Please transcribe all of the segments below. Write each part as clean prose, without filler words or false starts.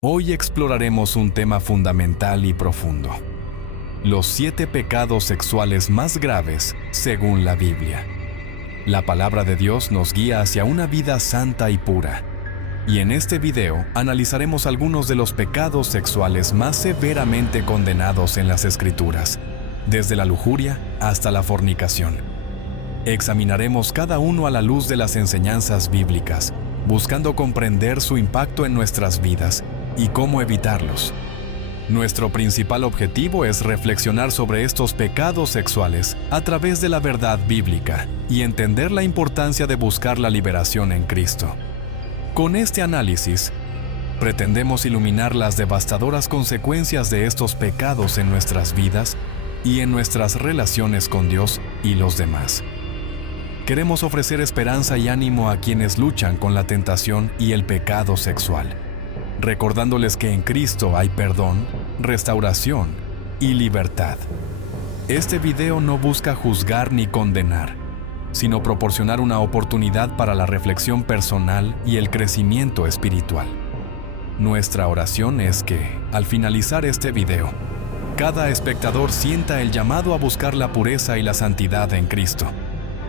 Hoy exploraremos un tema fundamental y profundo: los 7 pecados sexuales más graves según la Biblia. La palabra de Dios nos guía hacia una vida santa y pura. Y en este video analizaremos algunos de los pecados sexuales más severamente condenados en las Escrituras, desde la lujuria hasta la fornicación. Examinaremos cada uno a la luz de las enseñanzas bíblicas, buscando comprender su impacto en nuestras vidas y cómo evitarlos. Nuestro principal objetivo es reflexionar sobre estos pecados sexuales a través de la verdad bíblica y entender la importancia de buscar la liberación en Cristo. Con este análisis, pretendemos iluminar las devastadoras consecuencias de estos pecados en nuestras vidas y en nuestras relaciones con Dios y los demás. Queremos ofrecer esperanza y ánimo a quienes luchan con la tentación y el pecado sexual, recordándoles que en Cristo hay perdón, restauración y libertad. Este video no busca juzgar ni condenar, sino proporcionar una oportunidad para la reflexión personal y el crecimiento espiritual. Nuestra oración es que, al finalizar este video, cada espectador sienta el llamado a buscar la pureza y la santidad en Cristo,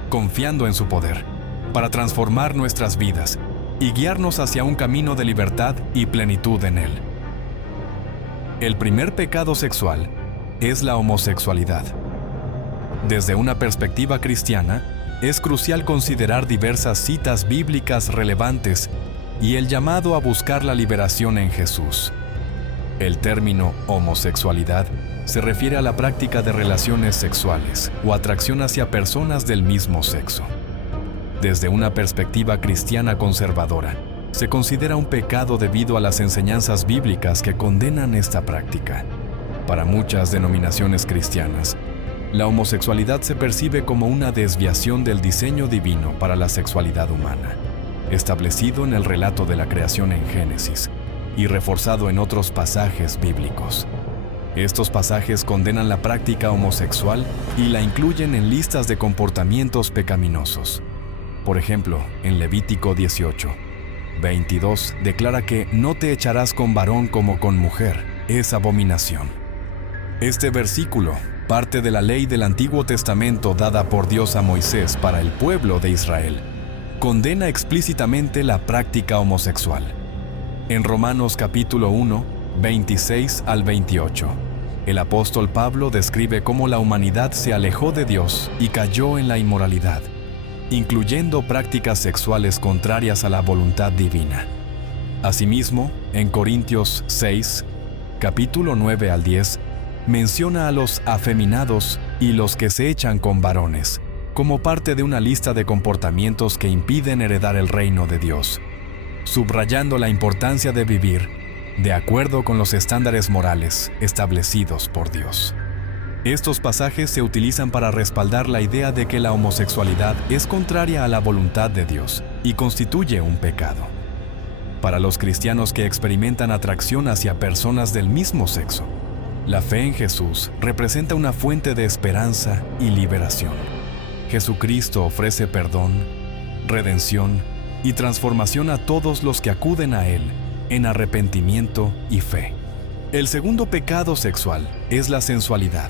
confiando en su poder, para transformar nuestras vidas y guiarnos hacia un camino de libertad y plenitud en Él. El primer pecado sexual es la homosexualidad. Desde una perspectiva cristiana, es crucial considerar diversas citas bíblicas relevantes y el llamado a buscar la liberación en Jesús. El término homosexualidad se refiere a la práctica de relaciones sexuales o atracción hacia personas del mismo sexo. Desde una perspectiva cristiana conservadora, se considera un pecado debido a las enseñanzas bíblicas que condenan esta práctica. Para muchas denominaciones cristianas, la homosexualidad se percibe como una desviación del diseño divino para la sexualidad humana, establecido en el relato de la creación en Génesis y reforzado en otros pasajes bíblicos. Estos pasajes condenan la práctica homosexual y la incluyen en listas de comportamientos pecaminosos. Por ejemplo, en Levítico 18:22 declara que no te echarás con varón como con mujer, es abominación. Este versículo, parte de la ley del Antiguo Testamento dada por Dios a Moisés para el pueblo de Israel, condena explícitamente la práctica homosexual. En Romanos capítulo 1, 26 al 28, el apóstol Pablo describe cómo la humanidad se alejó de Dios y cayó en la inmoralidad, incluyendo prácticas sexuales contrarias a la voluntad divina. Asimismo, en Corintios 6, capítulo 9 al 10, menciona a los afeminados y los que se echan con varones, como parte de una lista de comportamientos que impiden heredar el reino de Dios, subrayando la importancia de vivir de acuerdo con los estándares morales establecidos por Dios. Estos pasajes se utilizan para respaldar la idea de que la homosexualidad es contraria a la voluntad de Dios y constituye un pecado. Para los cristianos que experimentan atracción hacia personas del mismo sexo, la fe en Jesús representa una fuente de esperanza y liberación. Jesucristo ofrece perdón, redención y transformación a todos los que acuden a Él en arrepentimiento y fe. El segundo pecado sexual es la sensualidad.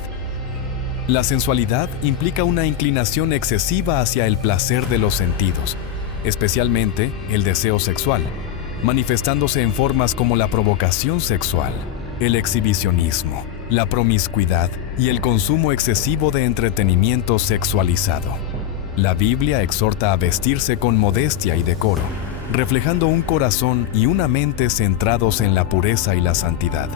La sensualidad implica una inclinación excesiva hacia el placer de los sentidos, especialmente el deseo sexual, manifestándose en formas como la provocación sexual, el exhibicionismo, la promiscuidad y el consumo excesivo de entretenimiento sexualizado. La Biblia exhorta a vestirse con modestia y decoro, reflejando un corazón y una mente centrados en la pureza y la santidad.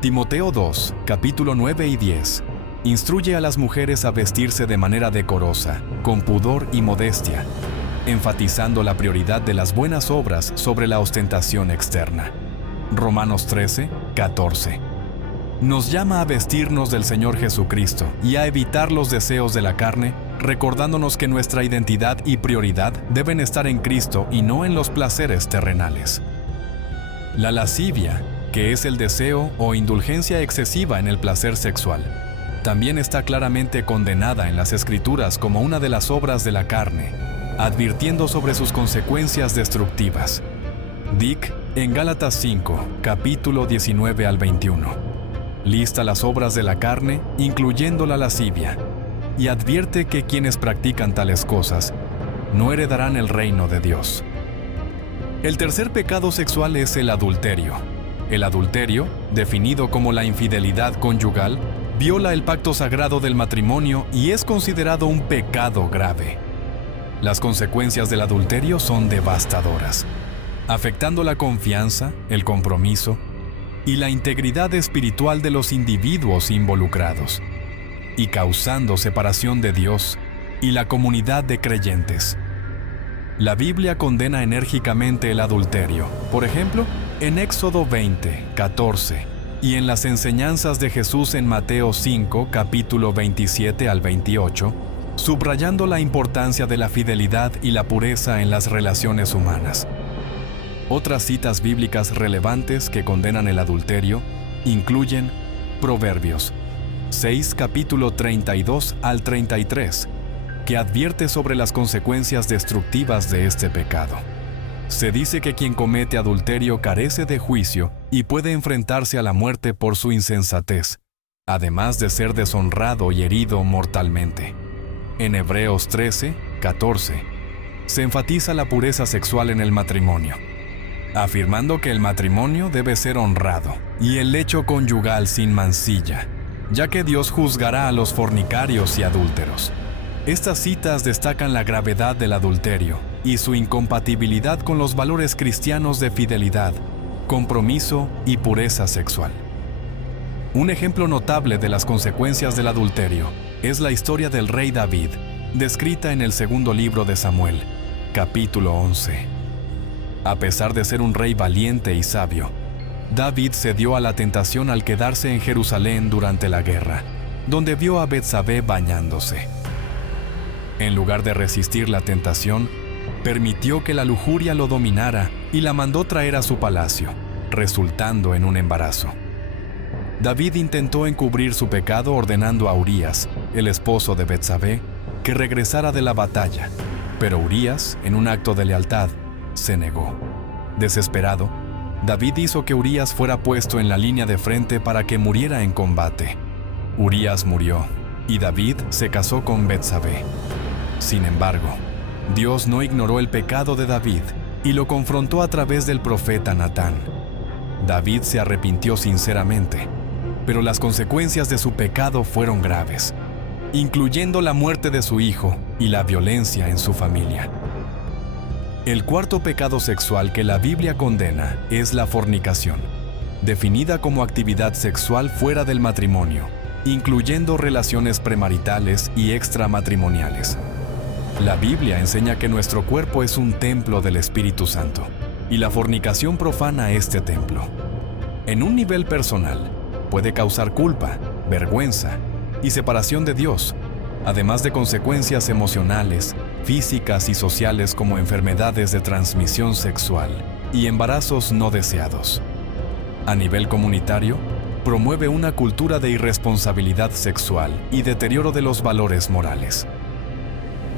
Timoteo 2, capítulo 9 y 10, instruye a las mujeres a vestirse de manera decorosa, con pudor y modestia, enfatizando la prioridad de las buenas obras sobre la ostentación externa. Romanos 13, 14. Nos llama a vestirnos del Señor Jesucristo y a evitar los deseos de la carne, recordándonos que nuestra identidad y prioridad deben estar en Cristo y no en los placeres terrenales. La lascivia, que es el deseo o indulgencia excesiva en el placer sexual, también está claramente condenada en las Escrituras como una de las obras de la carne, advirtiendo sobre sus consecuencias destructivas. Dick, en Gálatas 5, capítulo 19 al 21, lista las obras de la carne, incluyendo la lascivia, y advierte que quienes practican tales cosas no heredarán el reino de Dios. El tercer pecado sexual es el adulterio. El adulterio, definido como la infidelidad conyugal, viola el pacto sagrado del matrimonio y es considerado un pecado grave. Las consecuencias del adulterio son devastadoras, afectando la confianza, el compromiso y la integridad espiritual de los individuos involucrados, y causando separación de Dios y la comunidad de creyentes. La Biblia condena enérgicamente el adulterio, por ejemplo, en Éxodo 20, 14, y en las enseñanzas de Jesús en Mateo 5, capítulo 27 al 28, subrayando la importancia de la fidelidad y la pureza en las relaciones humanas. Otras citas bíblicas relevantes que condenan el adulterio incluyen Proverbios 6, capítulo 32 al 33, que advierte sobre las consecuencias destructivas de este pecado. Se dice que quien comete adulterio carece de juicio y puede enfrentarse a la muerte por su insensatez, además de ser deshonrado y herido mortalmente. En Hebreos 13, 14, se enfatiza la pureza sexual en el matrimonio, afirmando que el matrimonio debe ser honrado y el lecho conyugal sin mancilla, ya que Dios juzgará a los fornicarios y adúlteros. Estas citas destacan la gravedad del adulterio y su incompatibilidad con los valores cristianos de fidelidad, compromiso y pureza sexual. Un ejemplo notable de las consecuencias del adulterio es la historia del rey David, descrita en el segundo libro de Samuel, capítulo 11. A pesar de ser un rey valiente y sabio, David cedió a la tentación al quedarse en Jerusalén durante la guerra, donde vio a Betsabé bañándose. En lugar de resistir la tentación, permitió que la lujuria lo dominara y la mandó traer a su palacio, resultando en un embarazo. David intentó encubrir su pecado ordenando a Urías, el esposo de Betsabé, que regresara de la batalla, pero Urías, en un acto de lealtad, se negó. Desesperado, David hizo que Urías fuera puesto en la línea de frente para que muriera en combate. Urías murió, y David se casó con Betsabé. Sin embargo, Dios no ignoró el pecado de David y lo confrontó a través del profeta Natán. David se arrepintió sinceramente, pero las consecuencias de su pecado fueron graves, incluyendo la muerte de su hijo y la violencia en su familia. El cuarto pecado sexual que la Biblia condena es la fornicación, definida como actividad sexual fuera del matrimonio, incluyendo relaciones premaritales y extramatrimoniales. La Biblia enseña que nuestro cuerpo es un templo del Espíritu Santo, y la fornicación profana este templo. En un nivel personal, puede causar culpa, vergüenza y separación de Dios, además de consecuencias emocionales, físicas y sociales como enfermedades de transmisión sexual y embarazos no deseados. A nivel comunitario, promueve una cultura de irresponsabilidad sexual y deterioro de los valores morales.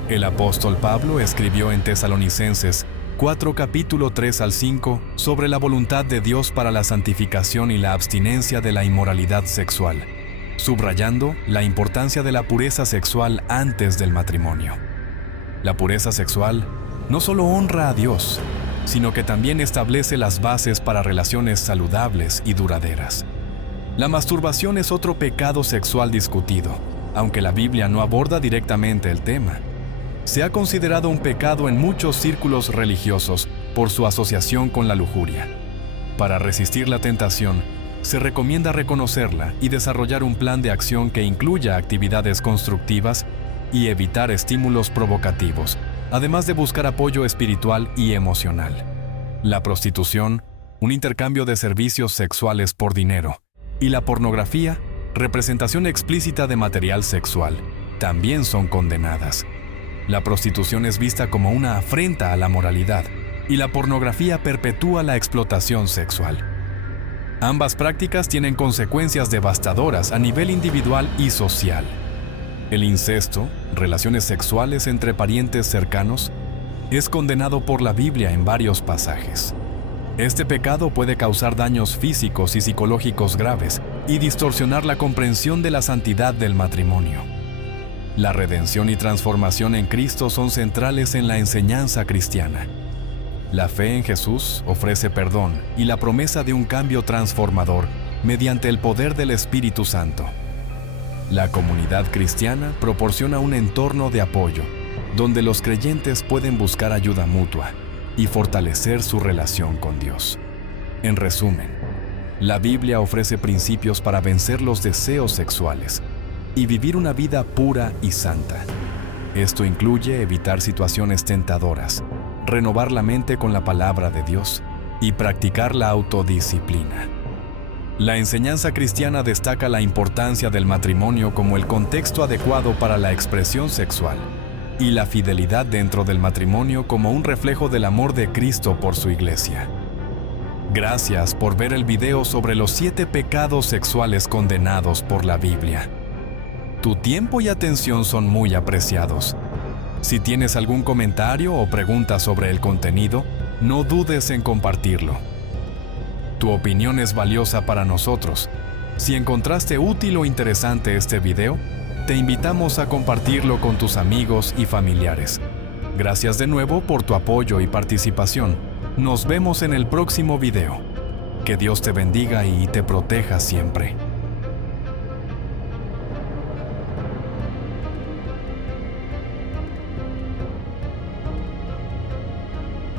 El apóstol Pablo escribió en Tesalonicenses 4 capítulo 3 al 5 sobre la voluntad de Dios para la santificación y la abstinencia de la inmoralidad sexual, subrayando la importancia de la pureza sexual antes del matrimonio. La pureza sexual no solo honra a Dios, sino que también establece las bases para relaciones saludables y duraderas. La masturbación es otro pecado sexual discutido, aunque la Biblia no aborda directamente el tema. Se ha considerado un pecado en muchos círculos religiosos por su asociación con la lujuria. Para resistir la tentación, se recomienda reconocerla y desarrollar un plan de acción que incluya actividades constructivas y evitar estímulos provocativos, además de buscar apoyo espiritual y emocional. La prostitución, un intercambio de servicios sexuales por dinero, y la pornografía, representación explícita de material sexual, también son condenadas. La prostitución es vista como una afrenta a la moralidad, y la pornografía perpetúa la explotación sexual. Ambas prácticas tienen consecuencias devastadoras a nivel individual y social. El incesto, relaciones sexuales entre parientes cercanos, es condenado por la Biblia en varios pasajes. Este pecado puede causar daños físicos y psicológicos graves y distorsionar la comprensión de la santidad del matrimonio. La redención y transformación en Cristo son centrales en la enseñanza cristiana. La fe en Jesús ofrece perdón y la promesa de un cambio transformador mediante el poder del Espíritu Santo. La comunidad cristiana proporciona un entorno de apoyo, donde los creyentes pueden buscar ayuda mutua y fortalecer su relación con Dios. En resumen, la Biblia ofrece principios para vencer los deseos sexuales y vivir una vida pura y santa. Esto incluye evitar situaciones tentadoras, renovar la mente con la palabra de Dios y practicar la autodisciplina. La enseñanza cristiana destaca la importancia del matrimonio como el contexto adecuado para la expresión sexual y la fidelidad dentro del matrimonio como un reflejo del amor de Cristo por su iglesia. Gracias por ver el video sobre los 7 pecados sexuales condenados por la Biblia. Tu tiempo y atención son muy apreciados. Si tienes algún comentario o pregunta sobre el contenido, no dudes en compartirlo. Tu opinión es valiosa para nosotros. Si encontraste útil o interesante este video, te invitamos a compartirlo con tus amigos y familiares. Gracias de nuevo por tu apoyo y participación. Nos vemos en el próximo video. Que Dios te bendiga y te proteja siempre.